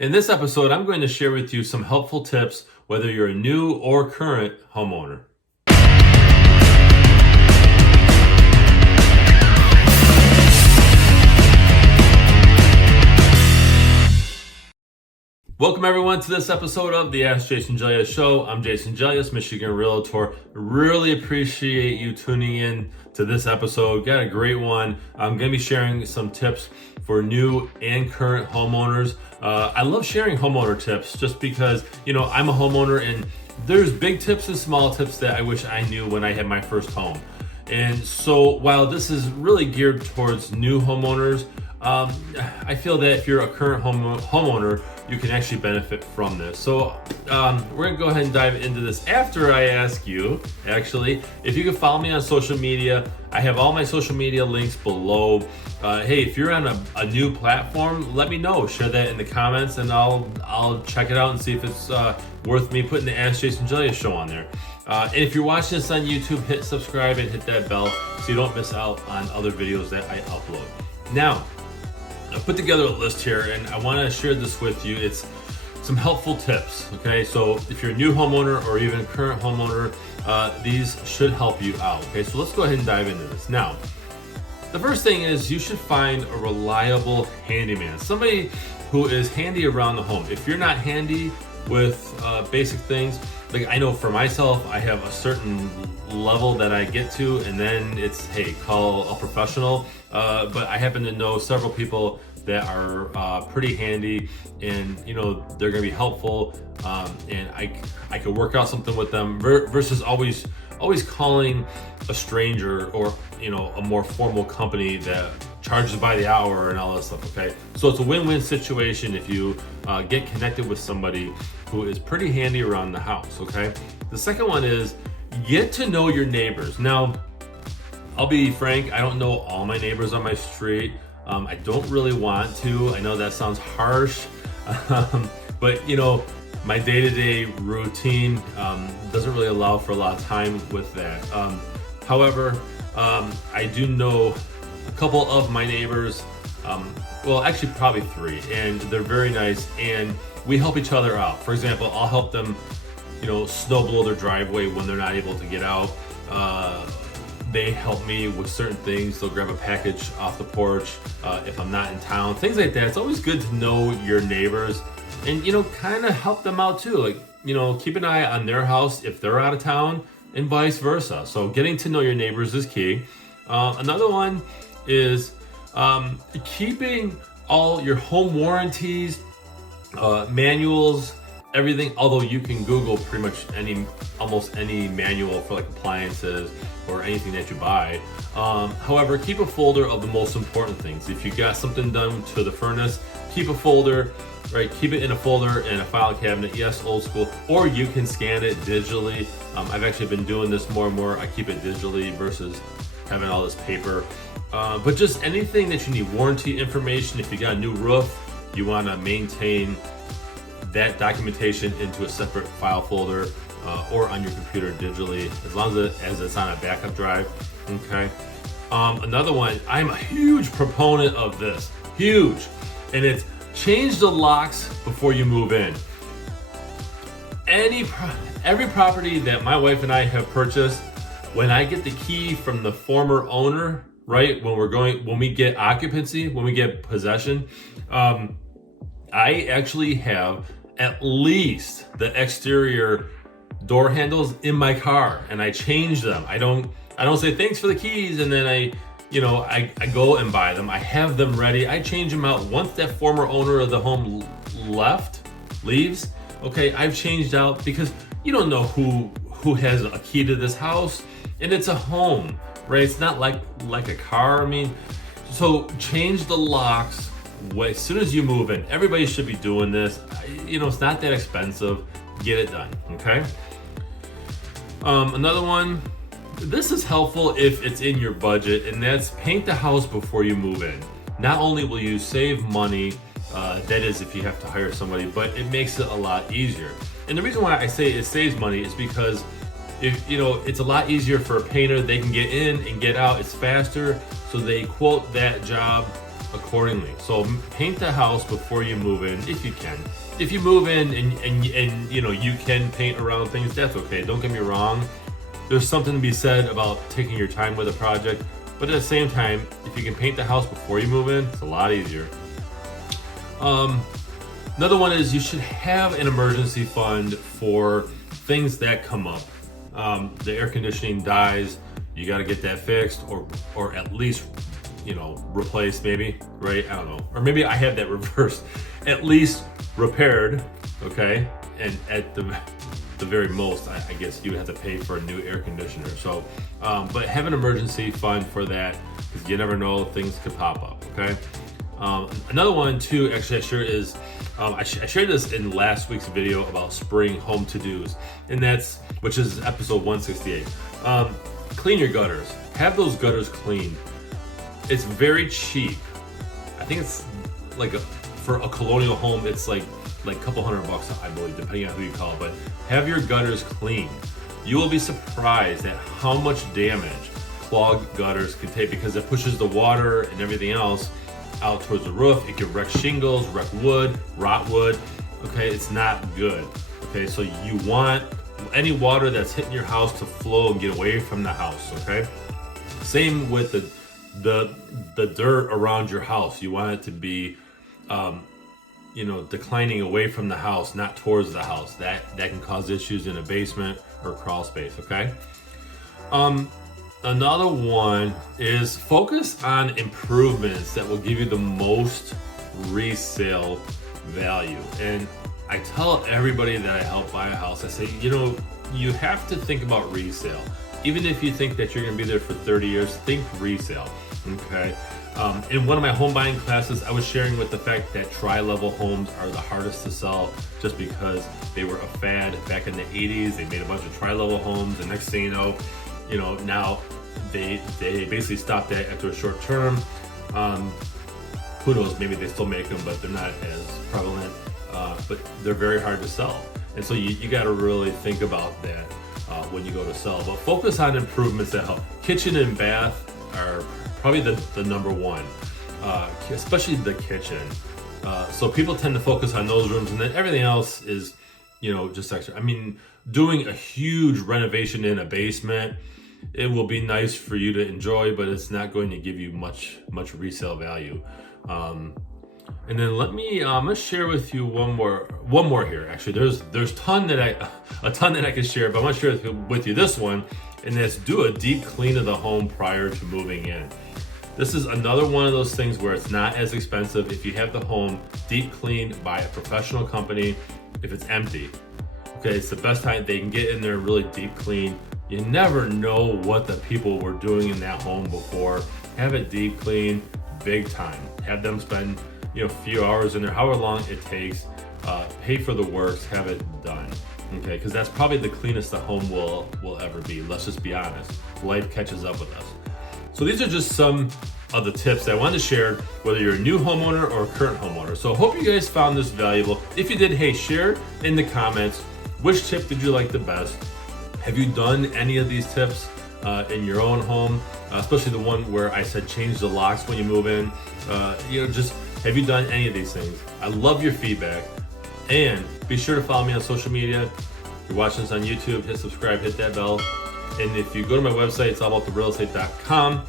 In this episode, I'm going to share with you some helpful tips whether you're a new or current homeowner. Welcome everyone to this episode of the Ask Jason Gelios show. I'm Jason Gelios, Michigan Realtor. Really appreciate you tuning in to this episode. Got a great one. I'm going to be sharing some tips for new and current homeowners. I love sharing homeowner tips just because, I'm a homeowner and there's big tips and small tips that I wish I knew when I had my first home. And so while this is really geared towards new homeowners, I feel that if you're a current homeowner, you can actually benefit from this. So we're gonna go ahead and dive into this after I ask you, actually, if you can follow me on social media. I have all my social media links below. Hey, if you're on a new platform, let me know. Share that in the comments and I'll check it out and see if it's worth me putting the Ask Jason Gelios show on there. And if you're watching this on YouTube, hit subscribe and hit that bell so you don't miss out on other videos that I upload. Now, I put together a list here and I want to share this with you. It's some helpful tips, okay? So if you're a new homeowner or even a current homeowner, these should help you out, okay? So let's go ahead and dive into this. Now, the first thing is you should find a reliable handyman, somebody who is handy around the home. If you're not handy with basic things, like I know for myself, I have a certain level that I get to, and then it's, hey, call a professional. But I happen to know several people that are pretty handy, and they're gonna be helpful, and I could work out something with them versus always calling a stranger or a more formal company that charges by the hour and all that stuff. Okay, so it's a win-win situation if you get connected with somebody who is pretty handy around the house. Okay, the second one is get to know your neighbors. Now, I'll be frank, I don't know all my neighbors on my street. I don't really want to. I know that sounds harsh, but my day-to-day routine doesn't really allow for a lot of time with that. However, I do know a couple of my neighbors, well, actually probably three, and they're very nice, and we help each other out. For example, I'll help them, snow blow their driveway when they're not able to get out. They help me with certain things. They'll grab a package off the porch if I'm not in town, things like that. It's always good to know your neighbors and, kind of help them out too. Like, keep an eye on their house if they're out of town and vice versa. So getting to know your neighbors is key. Another one is keeping all your home warranties, manuals, everything, although you can Google pretty much almost any manual for like appliances or anything that you buy. However, keep a folder of the most important things. If you got something done to the furnace, keep a folder, right? Keep it in a folder in a file cabinet. Yes, old school, or you can scan it digitally. I've actually been doing this more and more. I keep it digitally versus having all this paper. But just anything that you need, warranty information. If you got a new roof, you want to maintain that documentation into a separate file folder or on your computer digitally, as long as it's on a backup drive. Okay. Another one, I'm a huge proponent of this, huge, and it's change the locks before you move in. Every property that my wife and I have purchased, when I get the key from the former owner, right, when we get occupancy, when we get possession, I actually have at least the exterior door handles in my car, and I change them. I don't say thanks for the keys and then I go and buy them. I have them ready. I change them out once that former owner of the home leaves. Okay, I've changed out because you don't know who has a key to this house, and it's a home, right? It's not like a car. I mean, so change the locks as soon as you move in. Everybody should be doing this. It's not that expensive. Get it done, okay? Another one, this is helpful if it's in your budget, and that's paint the house before you move in. Not only will you save money, that is if you have to hire somebody, but it makes it a lot easier. And the reason why I say it saves money is because it's a lot easier for a painter. They can get in and get out. It's faster, so they quote that job accordingly. So paint the house before you move in, if you can. If you move in and you know, you can paint around things, that's okay. Don't get me wrong. There's something to be said about taking your time with a project, but at the same time, if you can paint the house before you move in, it's a lot easier. Another one is you should have an emergency fund for things that come up. The air conditioning dies, you got to get that fixed, or at least, you know, replaced, maybe, right? I don't know. Or maybe I have that reversed. At least repaired, okay? And at the very most, I guess you would have to pay for a new air conditioner. So, but have an emergency fund for that, because you never know, things could pop up, okay? Another one too, actually I shared is, I shared this in last week's video about spring home to-dos, and which is episode 168. Clean your gutters. Have those gutters cleaned. It's very cheap. I think it's like for a colonial home, it's like a couple $100, I believe, depending on who you call it. But have your gutters cleaned. You will be surprised at how much damage clogged gutters can take, because it pushes the water and everything else out towards the roof. It can wreck shingles, wreck wood, rot wood. Okay, it's not good. Okay, so you want any water that's hitting your house to flow and get away from the house. Okay, same with the dirt around your house. You want it to be you know, declining away from the house, not towards the house. That can cause issues in a basement or crawl space. Okay. Another one is focus on improvements that will give you the most resale value. And I tell everybody that I help buy a house, I say, you know, you have to think about resale. Even if you think that you're going to be there for 30 years, think resale. Okay. In one of my home buying classes, I was sharing with the fact that tri-level homes are the hardest to sell, just because they were a fad back in the 80s. They made a bunch of tri-level homes, and next thing you know, now they basically stopped that after a short term. Who knows, maybe they still make them, but they're not as prevalent. But they're very hard to sell. And so you got to really think about that when you go to sell. But focus on improvements that help. Kitchen and bath are probably the number one, especially the kitchen. So people tend to focus on those rooms, and then everything else is, you know, just extra. I mean, doing a huge renovation in a basement, it will be nice for you to enjoy, but it's not going to give you much resale value. And then I'm gonna share with you one more here. Actually, there's a ton that I can share, but I'm gonna share with you this one, and that's do a deep clean of the home prior to moving in. This is another one of those things where it's not as expensive if you have the home deep cleaned by a professional company if it's empty. Okay, it's the best time they can get in there, really deep clean. You never know what the people were doing in that home before. Have it deep clean, big time. Have them spend, you know, a few hours in there, however long it takes. Pay for the works, have it done. Okay, because that's probably the cleanest the home will ever be. Let's just be honest. Life catches up with us. So these are just some of the tips that I wanted to share, whether you're a new homeowner or a current homeowner. So I hope you guys found this valuable. If you did, hey, share in the comments, which tip did you like the best? Have you done any of these tips in your own home? Especially the one where I said change the locks when you move in. You know, just have you done any of these things? I love your feedback. And be sure to follow me on social media. If you're watching this on YouTube, hit subscribe, hit that bell. And if you go to my website, it's allabouttherealestate.com.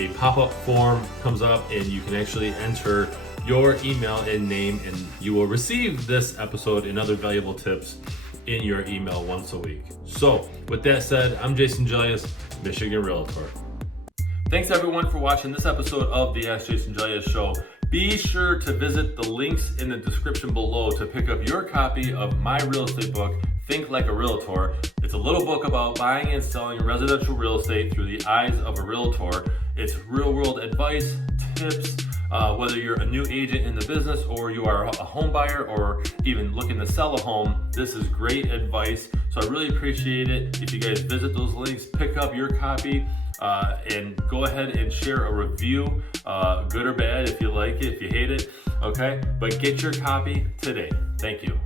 A pop-up form comes up, and you can actually enter your email and name, and you will receive this episode and other valuable tips in your email once a week. So with that said, I'm Jason Gelios, Michigan Realtor. Thanks everyone for watching this episode of the Ask Jason Gelios Show. Be sure to visit the links in the description below to pick up your copy of my real estate book, Think Like a Realtor. It's a little book about buying and selling residential real estate through the eyes of a realtor. It's real world advice, tips, whether you're a new agent in the business or you are a home buyer or even looking to sell a home. This is great advice. So I really appreciate it. If you guys visit those links, pick up your copy, and go ahead and share a review, good or bad, if you like it, if you hate it, okay? But get your copy today. Thank you.